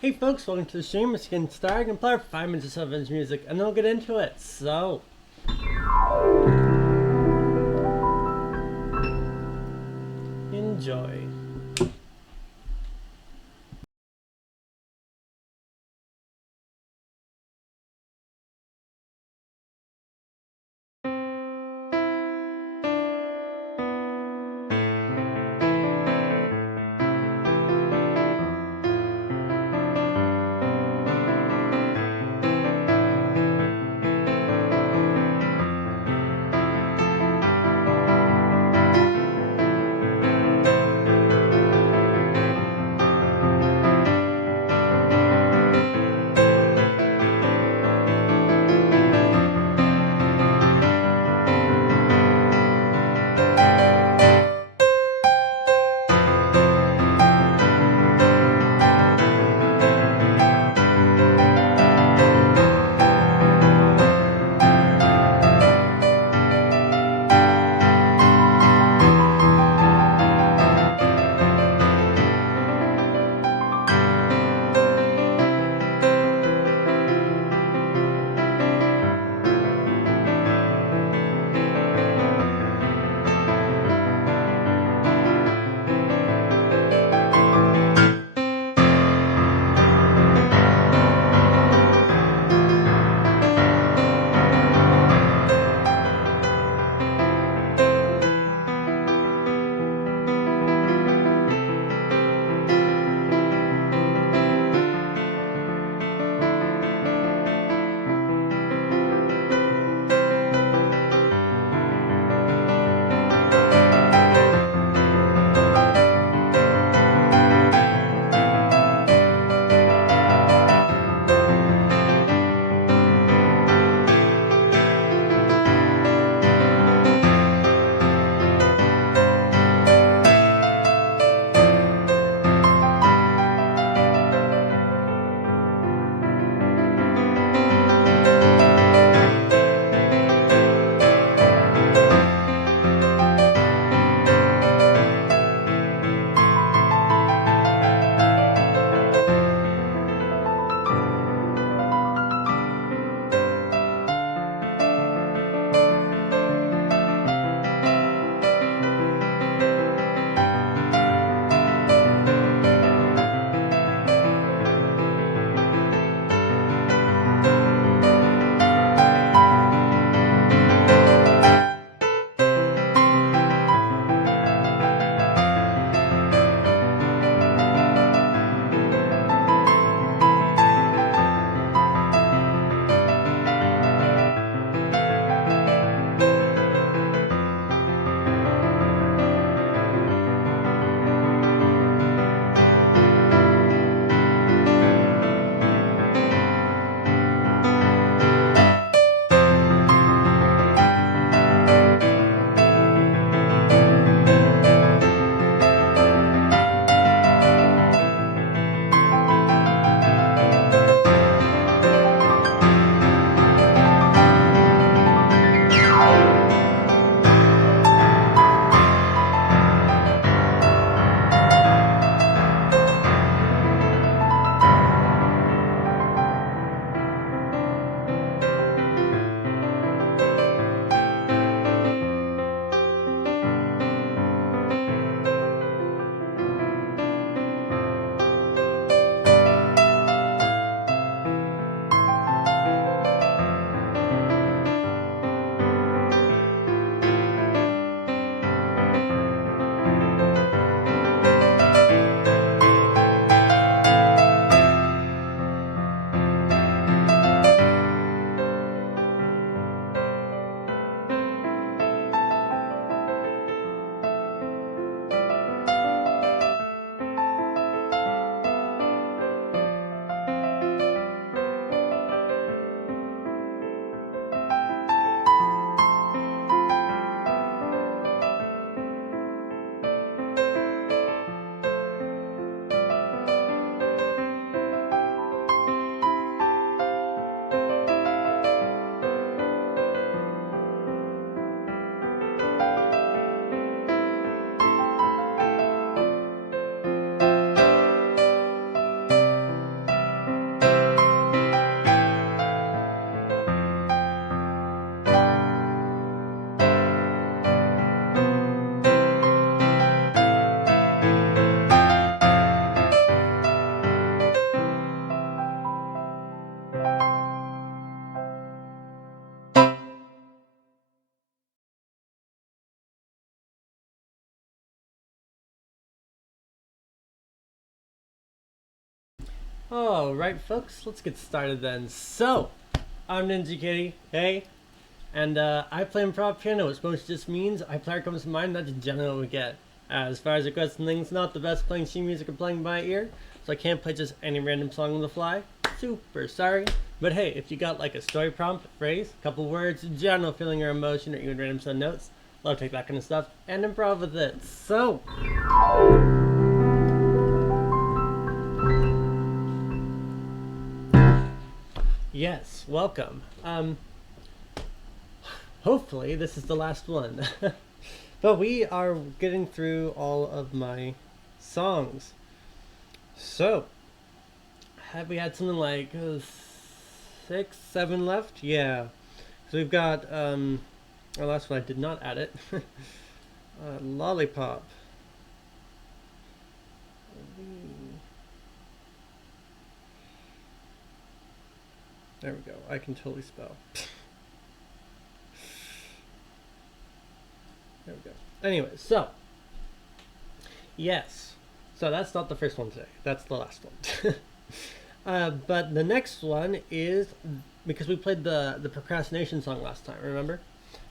Hey folks, welcome to the stream. It's getting started and play 5 minutes of Vince music and then we'll get into it. So enjoy. Alright, folks, let's get started then. So, I'm Ninja Kitty, hey, and I play improv piano, which most just means I play what comes to mind, that's generally what we get. As far as requests and things, not the best playing sheet music or playing by ear, so I can't play just any random song on the fly. Super sorry. But hey, if you got like a story prompt, a phrase, a couple words, general feeling or emotion, or even random sub notes, love to take that kind of stuff and improv with it. So, yes, welcome. Hopefully this is the last one. But we are getting through all of my songs. So, have we had something like 6, 7 left? Yeah. So we've got, oh, last one I did not add it. Lollipop. There we go. I can totally spell. There we go. Anyway, so. Yes. So that's not the first one today. That's the last one. But the next one is, because we played the procrastination song last time, remember?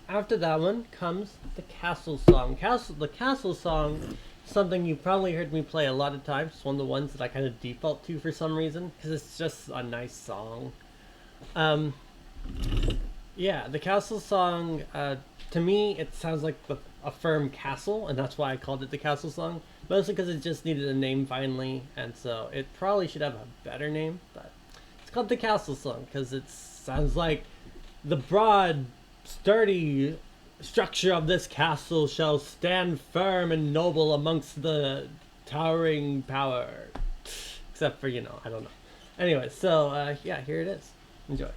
After that one comes the castle song. The castle song, something you probably heard me play a lot of times. It's one of the ones that I kind of default to for some reason, because it's just a nice song. Yeah, the castle song, to me, it sounds like a firm castle, and that's why I called it the castle song. Mostly because it just needed a name finally, and so it probably should have a better name, but it's called the castle song because it sounds like the broad, sturdy structure of this castle shall stand firm and noble amongst the towering power. Except for, I don't know. Anyway, so, yeah, here it is. Enjoy.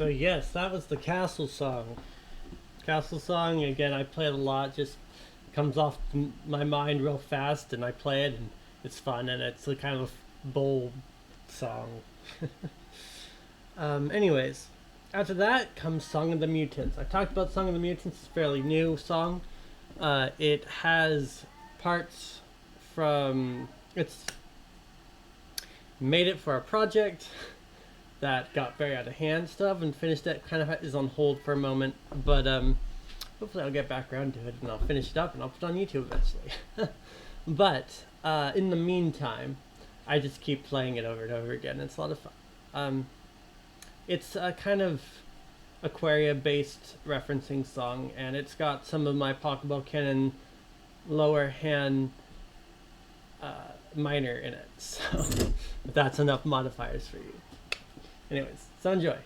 So yes, that was the Castle Song. Castle Song, again, I play it a lot, just comes off my mind real fast, and I play it, and it's fun, and it's a kind of bold song. Anyways, after that comes Song of the Mutants. I talked about Song of the Mutants, it's a fairly new song. It has parts from. It's made it for a project that got very out of hand stuff and finished it. Kind of is on hold for a moment, but hopefully I'll get back around to it and I'll finish it up and I'll put it on YouTube eventually. But in the meantime, I just keep playing it over and over again. It's a lot of fun. It's a kind of Aquaria-based referencing song, and it's got some of my Pokeball Cannon lower hand minor in it. So if that's enough modifiers for you. Anyways, so enjoy.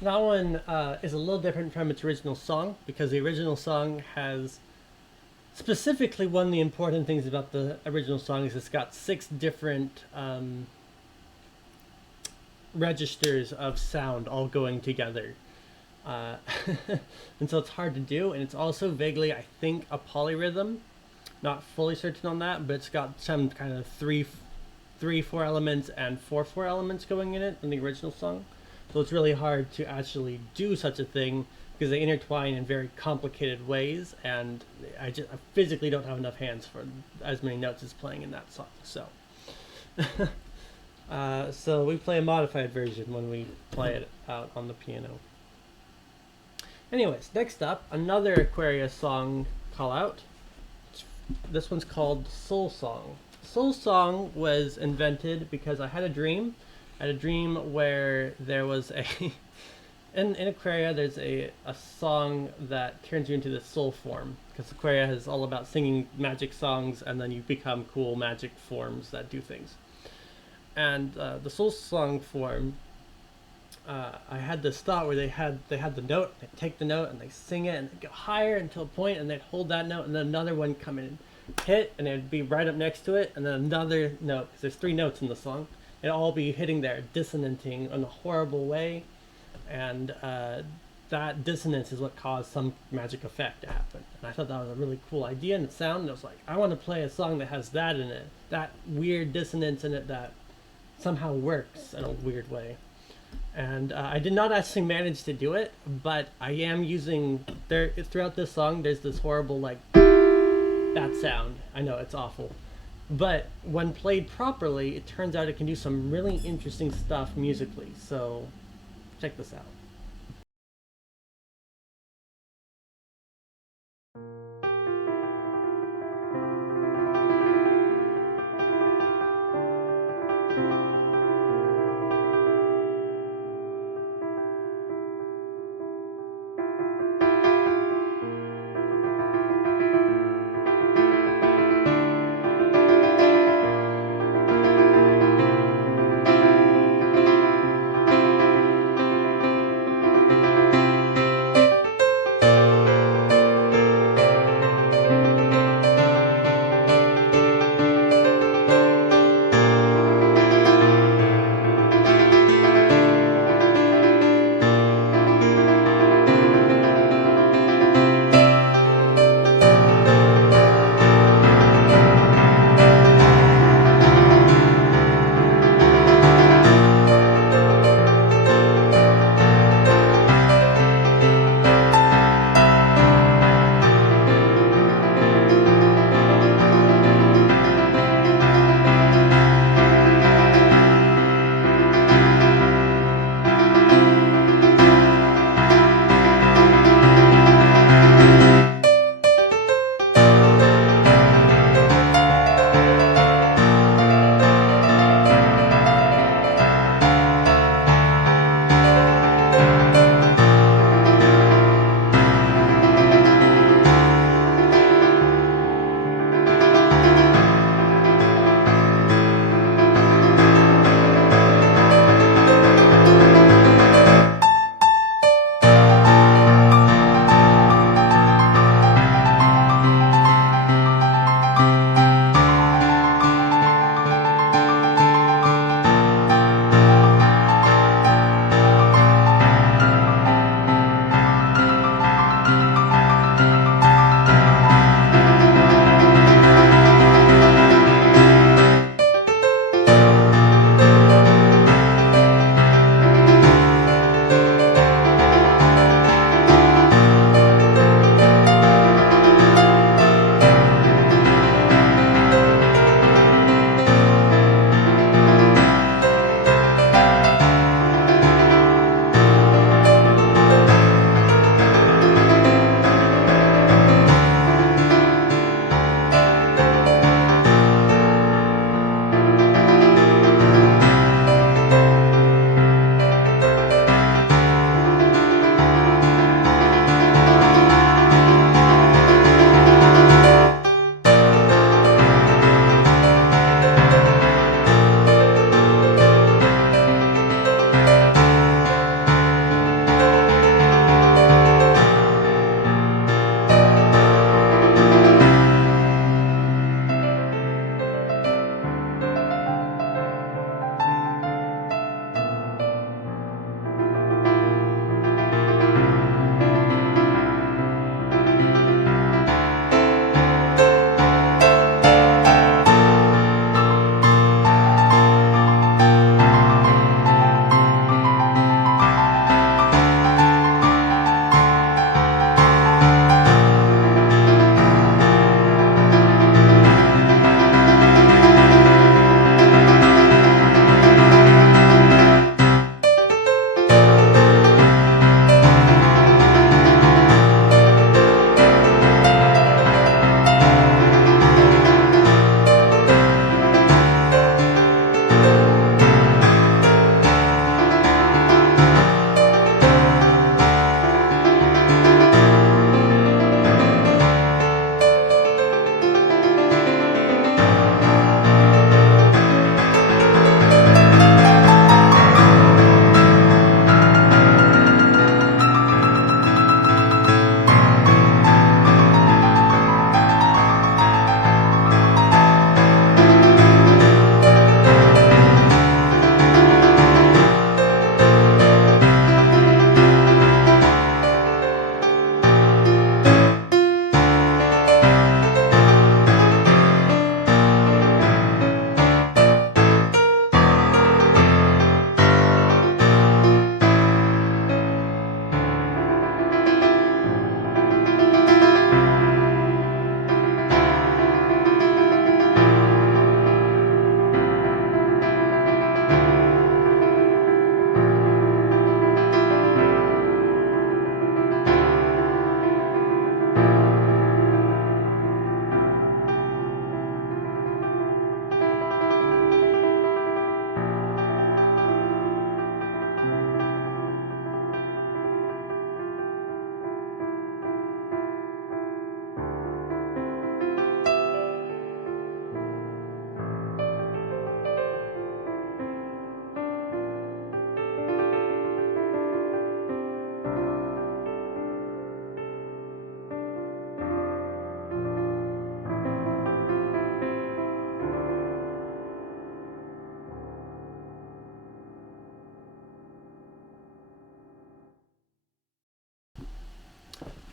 That one is a little different from its original song because the original song has specifically one of the important things about the original song is it's got six different registers of sound all going together. Uh, and so it's hard to do, and it's also vaguely, I think, a polyrhythm. Not fully certain on that, but it's got some kind of three, 4 elements and four elements going in it in the original song. So it's really hard to actually do such a thing because they intertwine in very complicated ways, and I physically don't have enough hands for as many notes as playing in that song. So we play a modified version when we play it out on the piano. Anyways, next up, another Aquarius song call out. This one's called Soul Song. Soul Song was invented because I had a dream. I had a dream where there was a in Aquaria there's a song that turns you into the soul form because Aquaria is all about singing magic songs and then you become cool magic forms that do things. And the soul song form, I had this thought where they had the note, they take the note and they sing it and they go higher until a point and they'd hold that note and then another one come in and hit and it'd be right up next to it and then another note because there's 3 notes in the song. It'd all be hitting there, dissonanting in a horrible way, and that dissonance is what caused some magic effect to happen. And I thought that was a really cool idea and sound. And I was like, I want to play a song that has that in it, that weird dissonance in it that somehow works in a weird way. And I did not actually manage to do it, but I am using there throughout this song. There's this horrible like that sound. I know it's awful, but when played properly, it turns out it can do some really interesting stuff musically. So check this out.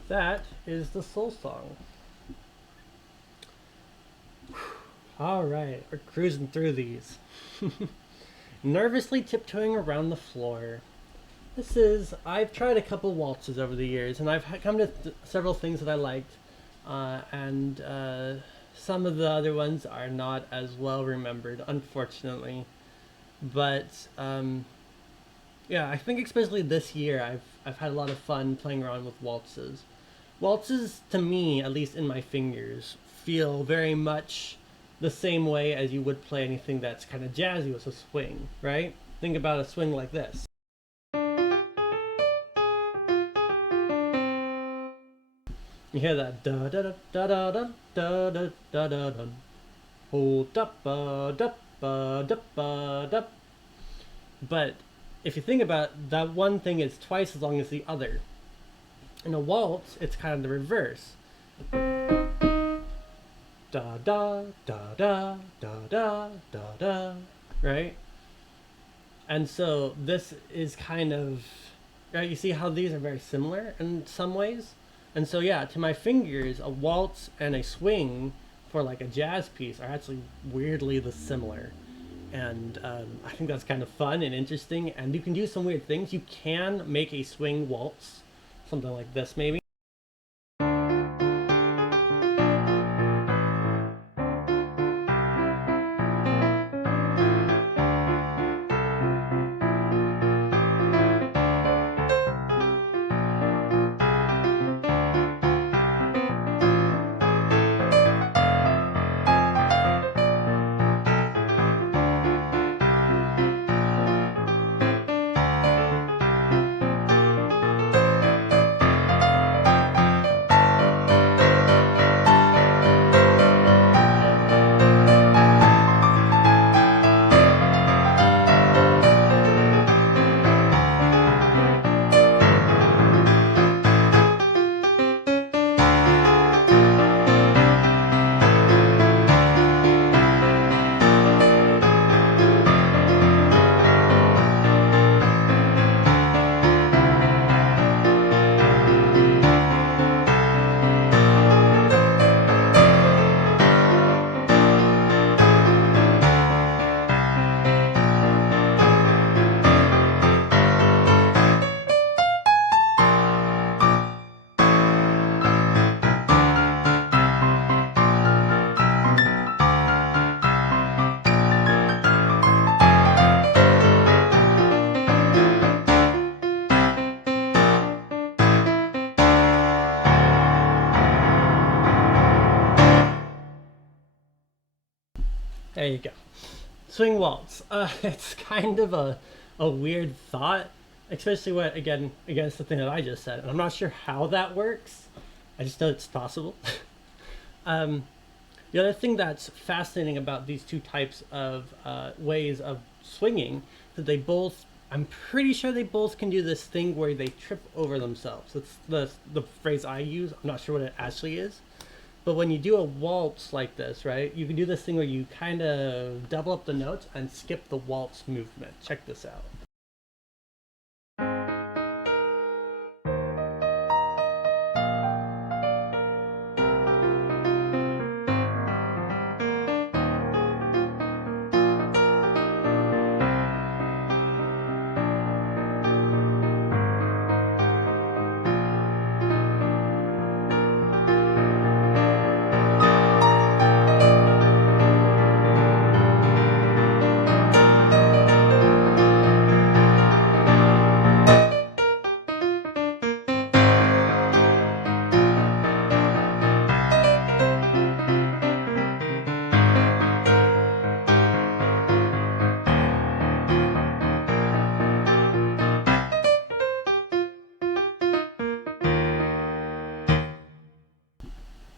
that is the Soul Song. All right, we're cruising through these. Nervously tiptoeing around the floor. I've tried a couple waltzes over the years, and I've come to several things that I liked, and some of the other ones are not as well remembered, unfortunately. But yeah, I think especially this year, I've had a lot of fun playing around with waltzes. Waltzes, to me, at least in my fingers, feel very much the same way as you would play anything that's kind of jazzy with a swing, right? Think about a swing like this. You hear that da da da da da da da da da da da. Hold up da da da da. But if you think about it, that one thing is twice as long as the other. In a waltz, it's kind of the reverse. Da da da da da da da da, right? And so this is kind of, right? You see how these are very similar in some ways, and so yeah, to my fingers, a waltz and a swing for like a jazz piece are actually weirdly the similar. And I think that's kind of fun and interesting. And you can do some weird things. You can make a swing waltz, something like this maybe. There you go. Swing waltz. It's kind of a weird thought, especially what again against the thing that I just said. And I'm not sure how that works. I just know it's possible. um, the other thing that's fascinating about these two types of ways of swinging that they both, I'm pretty sure they both can do this thing where they trip over themselves. That's the phrase I use. I'm not sure what it actually is. But when you do a waltz like this, right, you can do this thing where you kind of double up the notes and skip the waltz movement. Check this out.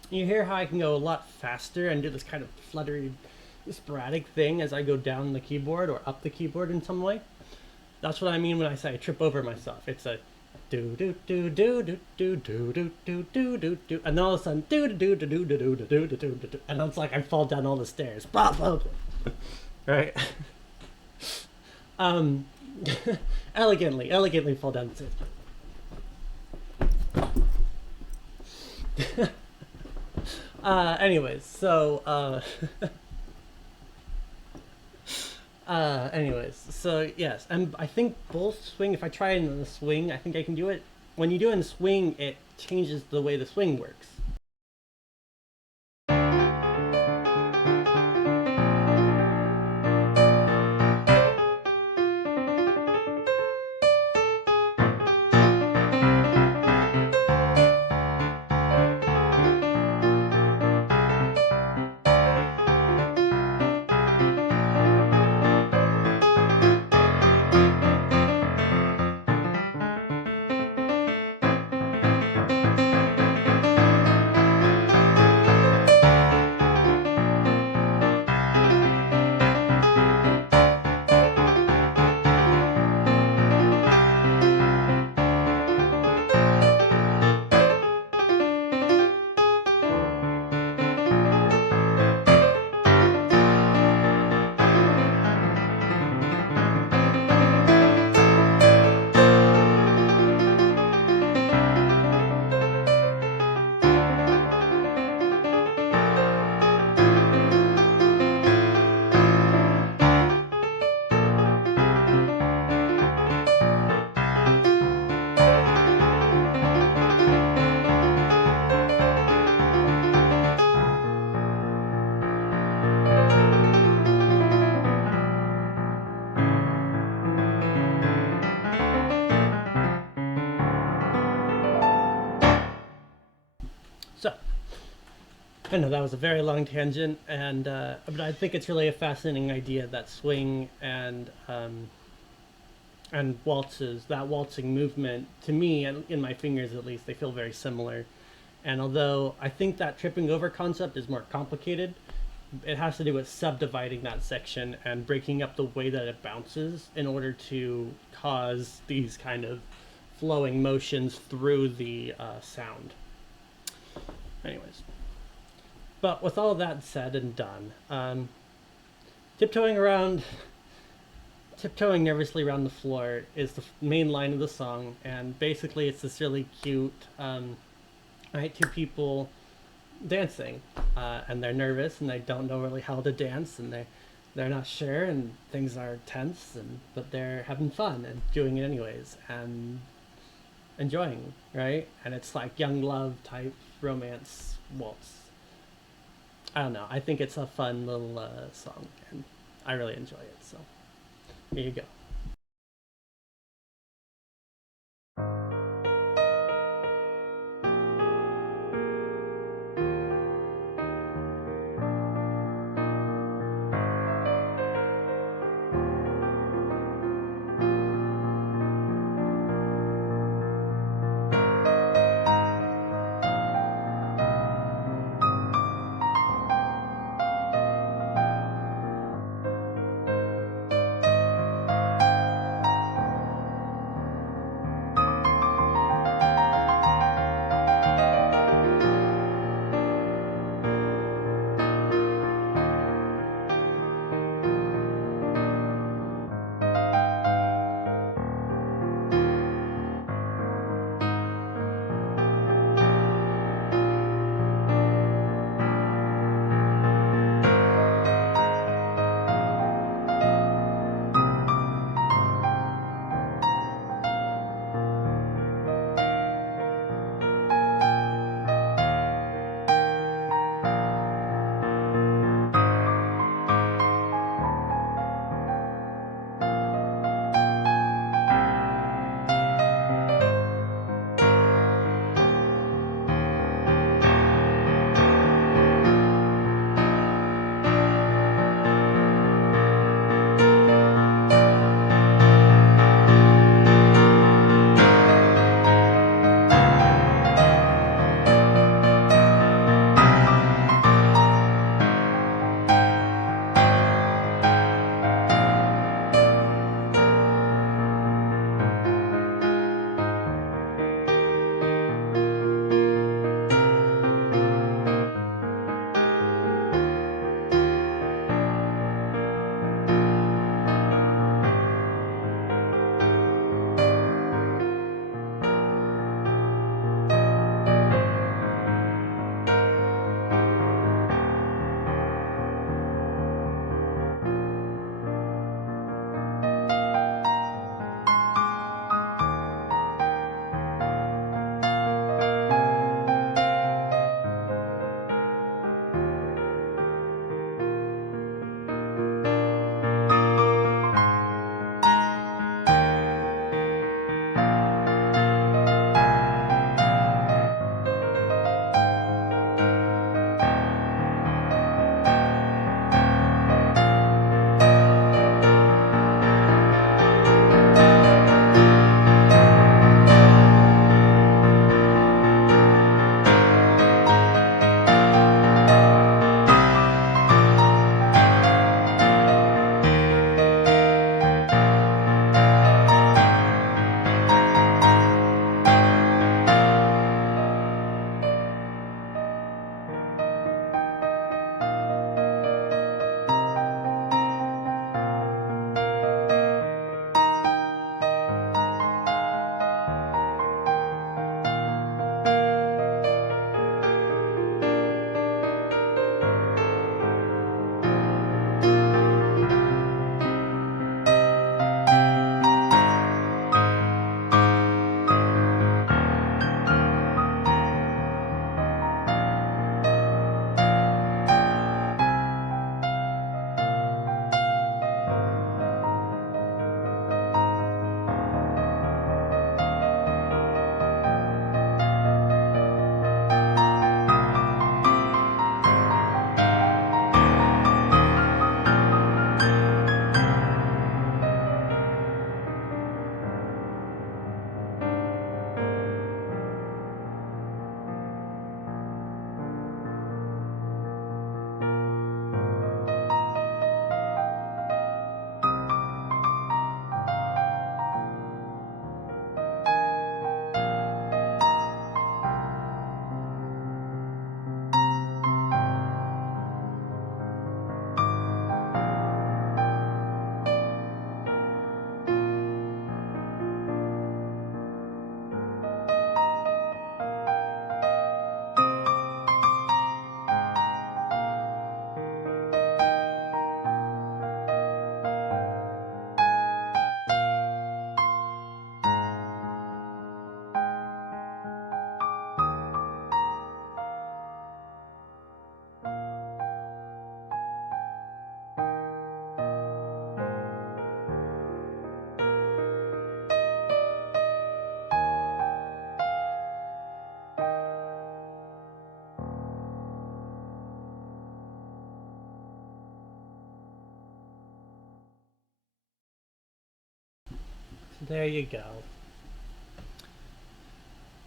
You hear how I can go a lot faster and do this kind of fluttery, sporadic thing as I go down the keyboard or up the keyboard in some way? That's what I mean when I say I trip over myself. It's a do do do do do do do do do do do do, and then all of a sudden do do do do do do do do do do do, and it's like I fall down all the stairs. Blah blah blah. Right? Um, elegantly fall down the stairs. Anyways, so so yes, and I think both swing. If I try it in the swing, I think I can do it. When you do it in swing, it changes the way the swing works. So I know that was a very long tangent, and but I think it's really a fascinating idea that swing and waltzes, that waltzing movement, to me, and in my fingers at least, they feel very similar. And although I think that tripping over concept is more complicated, it has to do with subdividing that section and breaking up the way that it bounces in order to cause these kind of flowing motions through the sound. Anyways, but with all that said and done, tiptoeing around tiptoeing nervously around the floor is the main line of the song, and basically it's this really cute, right, two people dancing, and they're nervous and they don't know really how to dance, and they're not sure, and things are tense, and but they're having fun and doing it anyways and enjoying, right? And it's like young love type romance waltz. I don't know. I think it's a fun little song, and I really enjoy it. So here you go. There you go.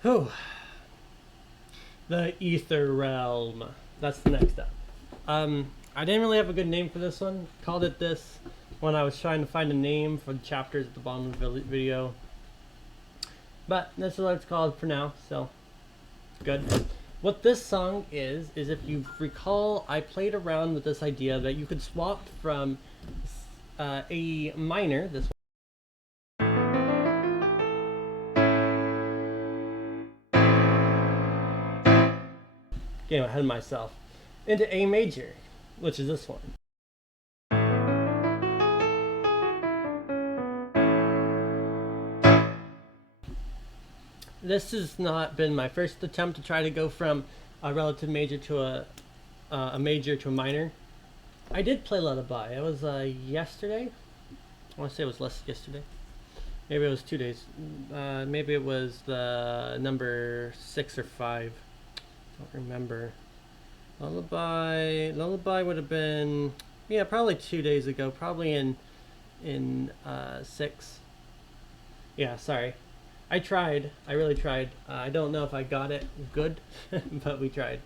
Whew. The Ether Realm. That's the next step. I didn't really have a good name for this one. Called it this when I was trying to find a name for the chapters at the bottom of the video. But this is what it's called for now, so good. What this song is if you recall, I played around with this idea that you could swap from a minor, this one, getting ahead of myself, into A major, which is this one. This has not been my first attempt to try to go from a relative major to a major to a minor. I did play Lullaby. It was yesterday. I want to say it was less yesterday. Maybe it was 2 days. Maybe it was the number 6 or 5. Don't remember. Lullaby would have been, yeah, probably 2 days ago. Probably in 6. Yeah, sorry. I tried. I really tried. I don't know if I got it good, but we tried.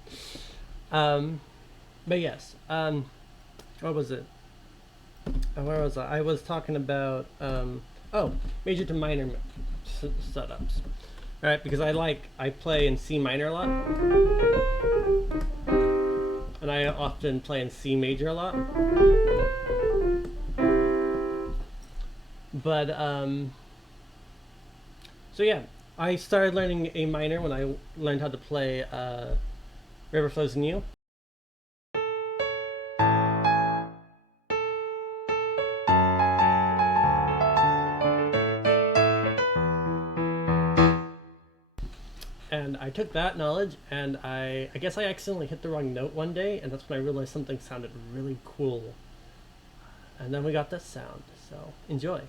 But yes. What was it? Where was I? I was talking about major to minor setups. All right, because I play in C minor a lot, and I often play in C major a lot. But so yeah, I started learning A minor when I learned how to play River Flows in You. And I took that knowledge and I guess I accidentally hit the wrong note one day, and that's when I realized something sounded really cool. And then we got this sound, so enjoy.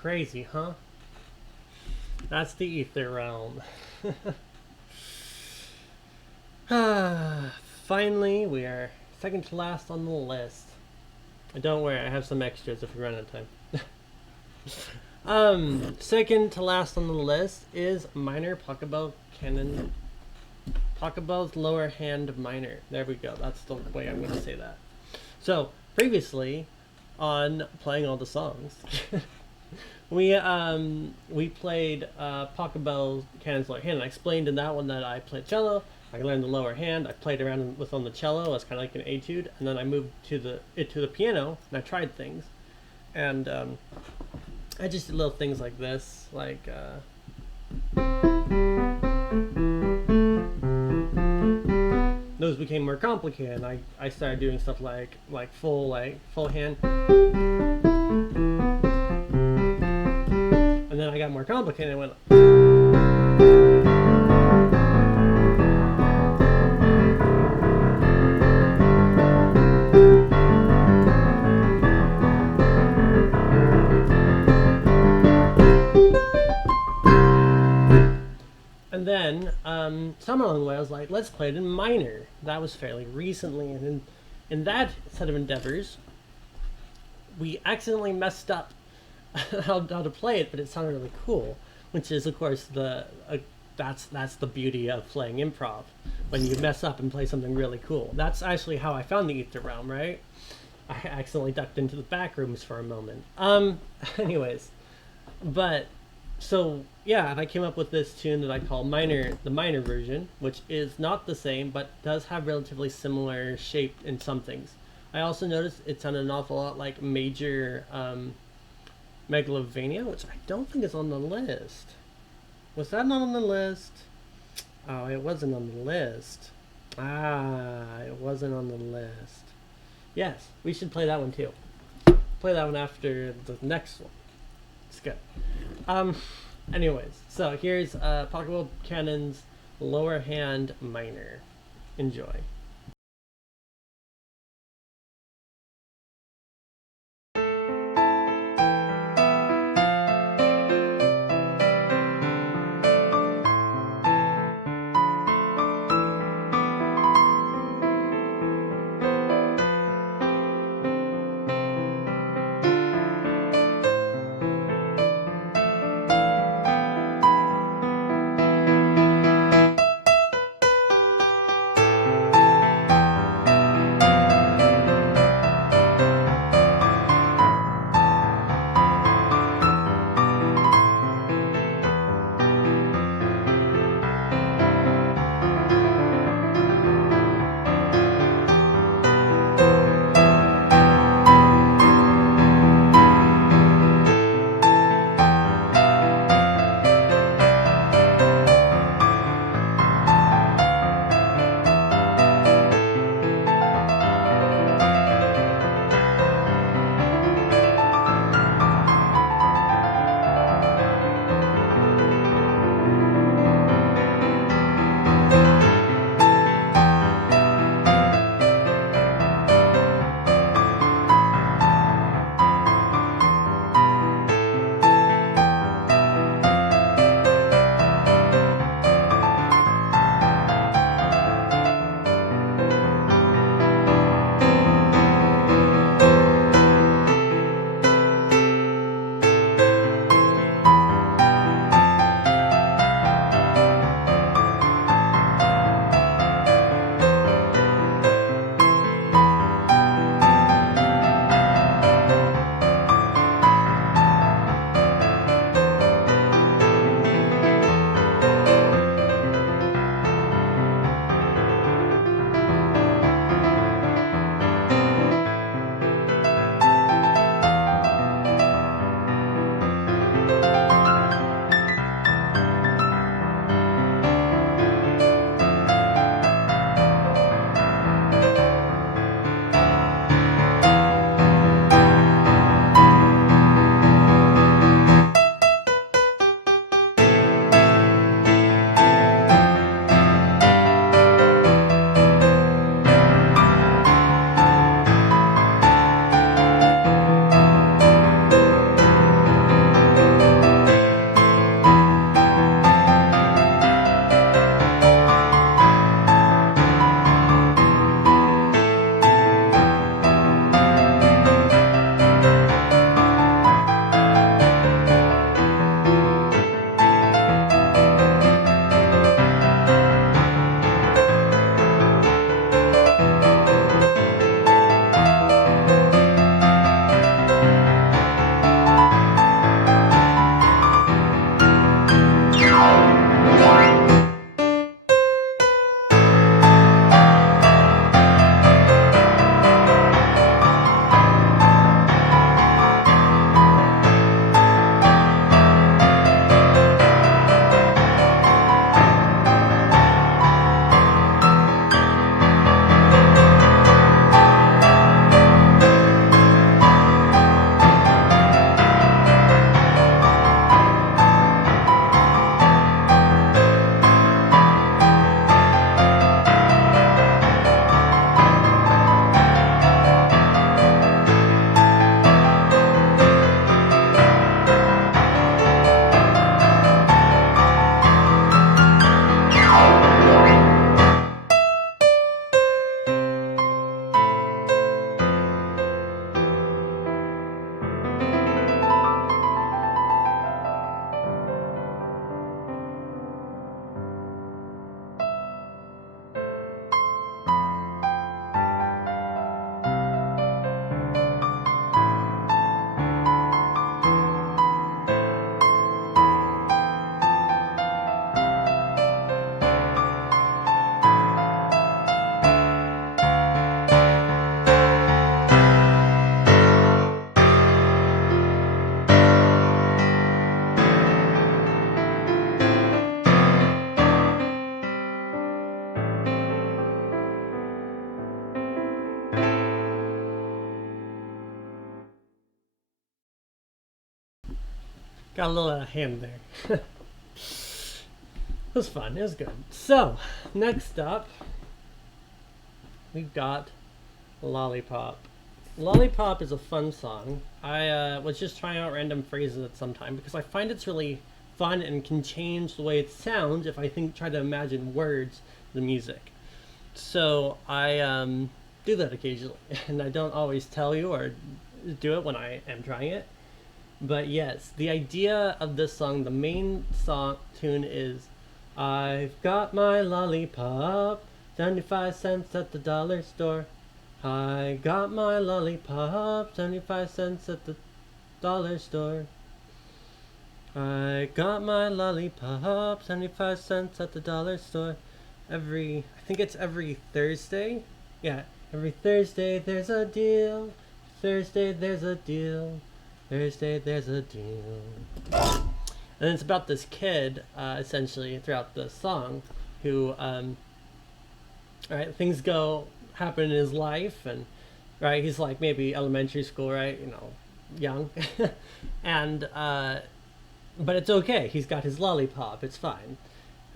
Crazy, huh? That's the ether realm. Finally, we are second to last on the list. Don't worry, I have some extras if we run out of time. Second to last on the list is minor pocketbow canon. Pocketbow's lower hand minor. There we go. That's the way I'm going to say that. So previously, on playing all the songs, we played pocketbow canon's lower hand. I explained in that one that I played cello. I learned the lower hand. I played around with on the cello as kind of like an etude, and then I moved to the piano and I tried things, and I just did little things like this, like those became more complicated. And I started doing stuff like full hand, and then I got more complicated and went. And then, somewhere along the way, I was like, let's play it in minor. That was fairly recently, and in that set of endeavors, we accidentally messed up how to play it, but it sounded really cool, which is, of course, that's the beauty of playing improv. When you mess up and play something really cool. That's actually how I found the Ether Realm, right? I accidentally ducked into the back rooms for a moment. Anyways, but... So yeah, and I came up with this tune that I call the minor version, which is not the same, but does have relatively similar shape in some things. I also noticed it sounded an awful lot like major Megalovania, which I don't think is on the list. Was that not on the list? Oh, it wasn't on the list. It wasn't on the list. Yes, we should play that one too. Play that one after the next one. It's good. Anyways, so here's Pocketbow Canon's lower hand minor. Enjoy. Got a little out of hand there. It was fun. It was good. So, next up, we've got Lollipop. Lollipop is a fun song. I was just trying out random phrases at some time because I find it's really fun and can change the way it sounds if I try to imagine words, the music. So I do that occasionally, and I don't always tell you or do it when I am trying it. But yes, the idea of this song, the main song tune is I've got my lollipop, 75 cents at the dollar store. I got my lollipop, 75 cents at the dollar store. I got my lollipop, 75 cents at the dollar store. I think it's every Thursday. Yeah, every Thursday there's a deal. Thursday there's a deal. Thursday there's a deal. And it's about this kid, essentially, throughout the song, who, right, things happen in his life, and, right, he's like maybe elementary school, right, young. And, but it's okay. He's got his lollipop. It's fine.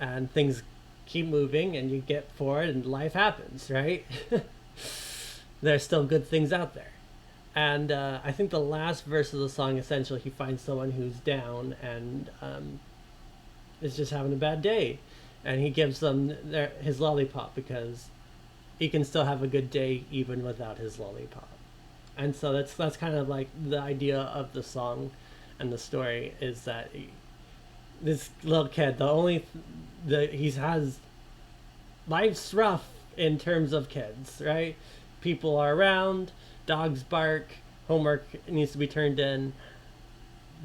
And things keep moving, and you get forward, and life happens, right? There's still good things out there. And I think the last verse of the song, essentially, he finds someone who's down and is just having a bad day. And he gives them his lollipop because he can still have a good day even without his lollipop. And so that's kind of like the idea of the song and the story is that this little kid, he has life's rough in terms of kids, right? People are around, dogs bark, homework needs to be turned in,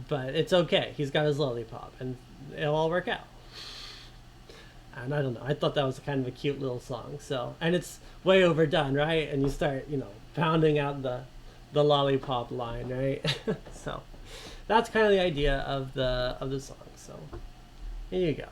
but it's okay. He's got his lollipop, and it'll all work out. And I don't know. I thought that was kind of a cute little song. So, and it's way overdone, right? And you start, pounding out the lollipop line, right? So, that's kind of the idea of the song. So, here you go.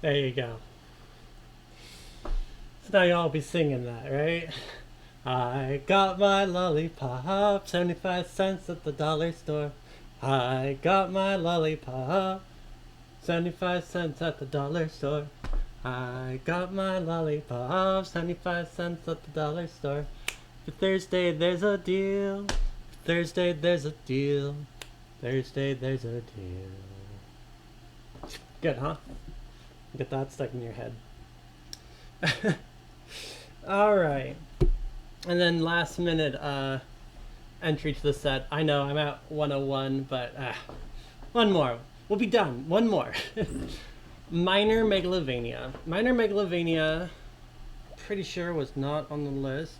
There you go. So now y'all be singing that, right? I got my lollipop, 75 cents at the dollar store. I got my lollipop, 75 cents at the dollar store. I got my lollipop, 75 cents at the dollar store. For Thursday there's a deal. For Thursday there's a deal. Thursday there's a deal. Good, huh? Get that stuck in your head. Alright. And then last minute entry to the set. I know I'm at 101, but one more. We'll be done. One more. Minor Megalovania. Minor Megalovania, pretty sure was not on the list.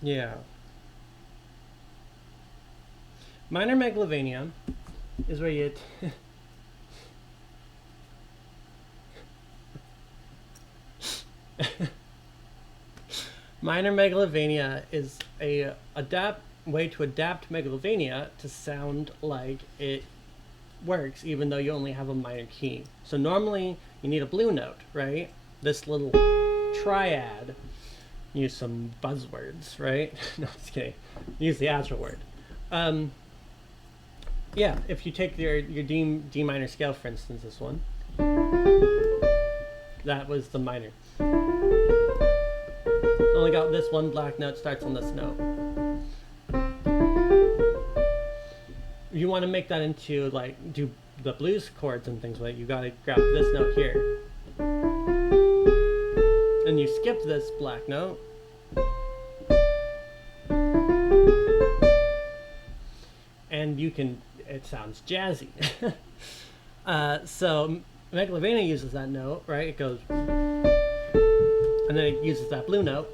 Yeah. Minor Megalovania is where you... Minor Megalovania is a way to adapt Megalovania to sound like it works, even though you only have a minor key. So normally you need a blue note, right? This little triad. Use some buzzwords, right? No, just kidding. Use the actual word. Yeah, if you take your D minor scale, for instance, this one, that was the minor. Only got this one black note, starts on this note. You want to make that into, like, do the blues chords and things like that, you gotta grab this note here. And you skip this black note. And you can, it sounds jazzy. So Megalovania uses that note, right? It goes, and then it uses that blue note.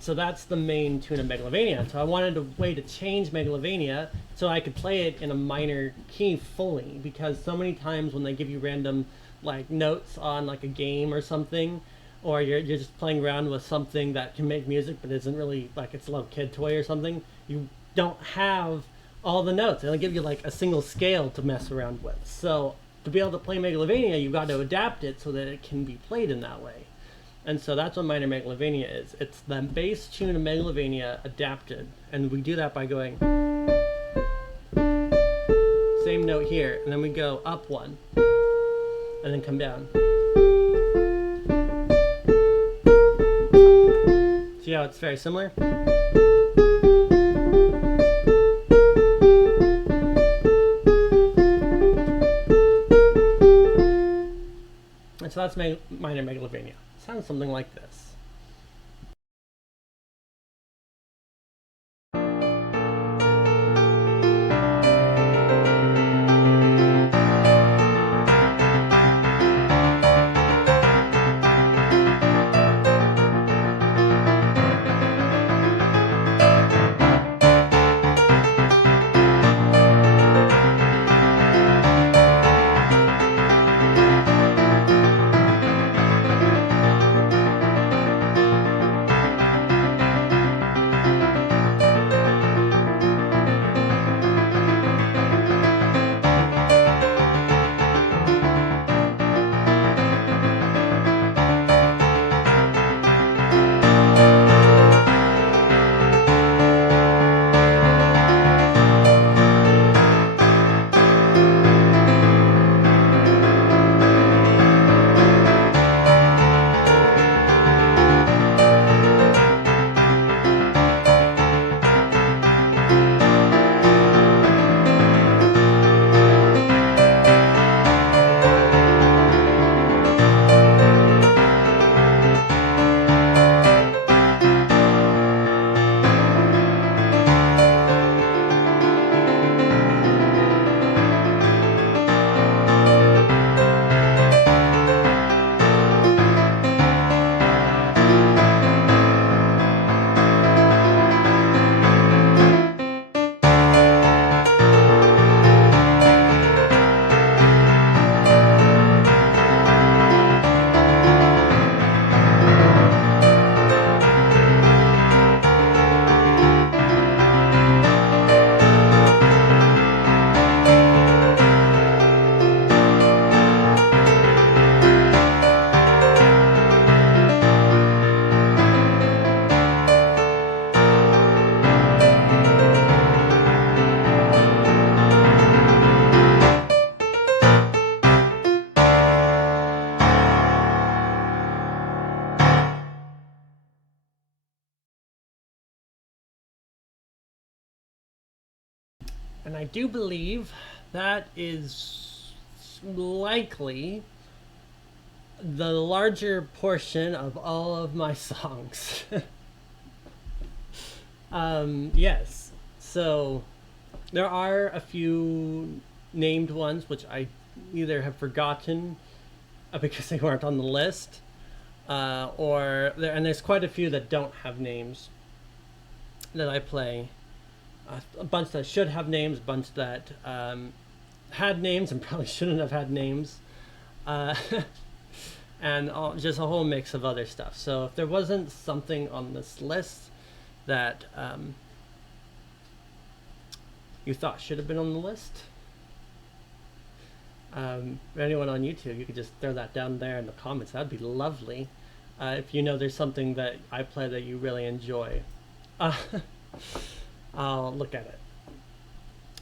So that's the main tune of Megalovania. So I wanted a way to change Megalovania so I could play it in a minor key fully, because so many times when they give you random like notes on like a game or something, or you're just playing around with something that can make music but isn't really, like, it's a little kid toy or something, you don't have all the notes. They only give you like a single scale to mess around with. So to be able to play Megalovania, you've got to adapt it so that it can be played in that way. And so that's what Minor Megalovania is. It's the bass tune of Megalovania adapted. And we do that by going same note here, and then we go up one, and then come down. See how it's very similar? And so that's Minor Megalovania. It sounds something like this. And I do believe that is likely the larger portion of all of my songs. Yes. So there are a few named ones which I either have forgotten because they weren't on the list, and there's quite a few that don't have names that I play. A bunch that should have names, a bunch that had names and probably shouldn't have had names, and just a whole mix of other stuff. So if there wasn't something on this list that you thought should have been on the list, anyone on YouTube, you could just throw that down there in the comments. That'd be lovely. If you know there's something that I play that you really enjoy, I'll look at it.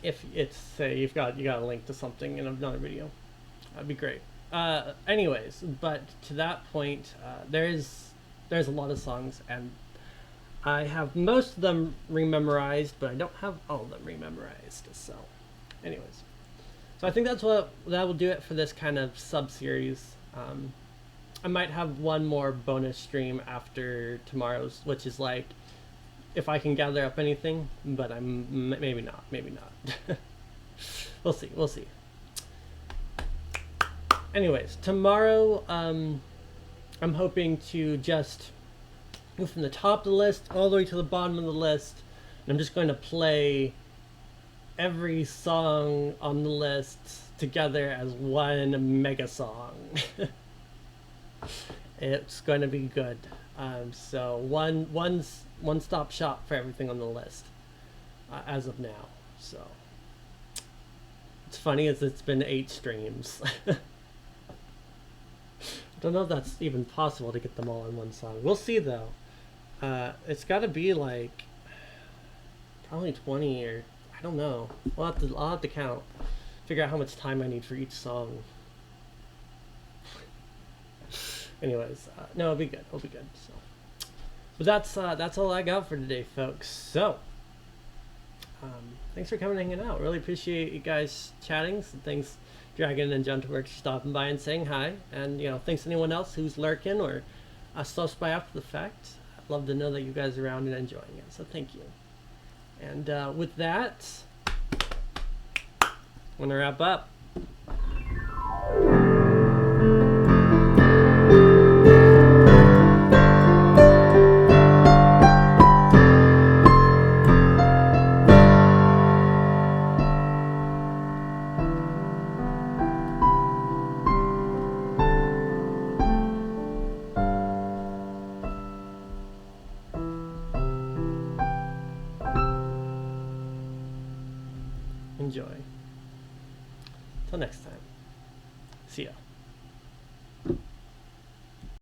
If it's, say, you got a link to something in another video, that'd be great. Anyways, but to that point, there's a lot of songs, and I have most of them rememorized, but I don't have all of them rememorized. So, anyways, so I think that will do it for this kind of sub-series. I might have one more bonus stream after tomorrow's, which is like, if I can gather up anything, but I'm maybe not. We'll see. Anyways, tomorrow, I'm hoping to just move from the top of the list all the way to the bottom of the list, and I'm just going to play every song on the list together as one mega song. It's going to be good. So one stop shop for everything on the list as of now. So it's funny as it's been 8 streams. I don't know if that's even possible to get them all in one song. We'll see though. It's got to be like probably 20, or I don't know. I'll have to count. Figure out how much time I need for each song. Anyways, no, it'll be good. So, but that's all I got for today, folks. So, thanks for coming and hanging out. Really appreciate you guys chatting. So thanks, Dragon and Gentleworks, for stopping by and saying hi. And thanks to anyone else who's lurking or stops by after the fact. I'd love to know that you guys are around and enjoying it. So thank you. And with that, I'm gonna wrap up. Enjoy. Till next time. See ya.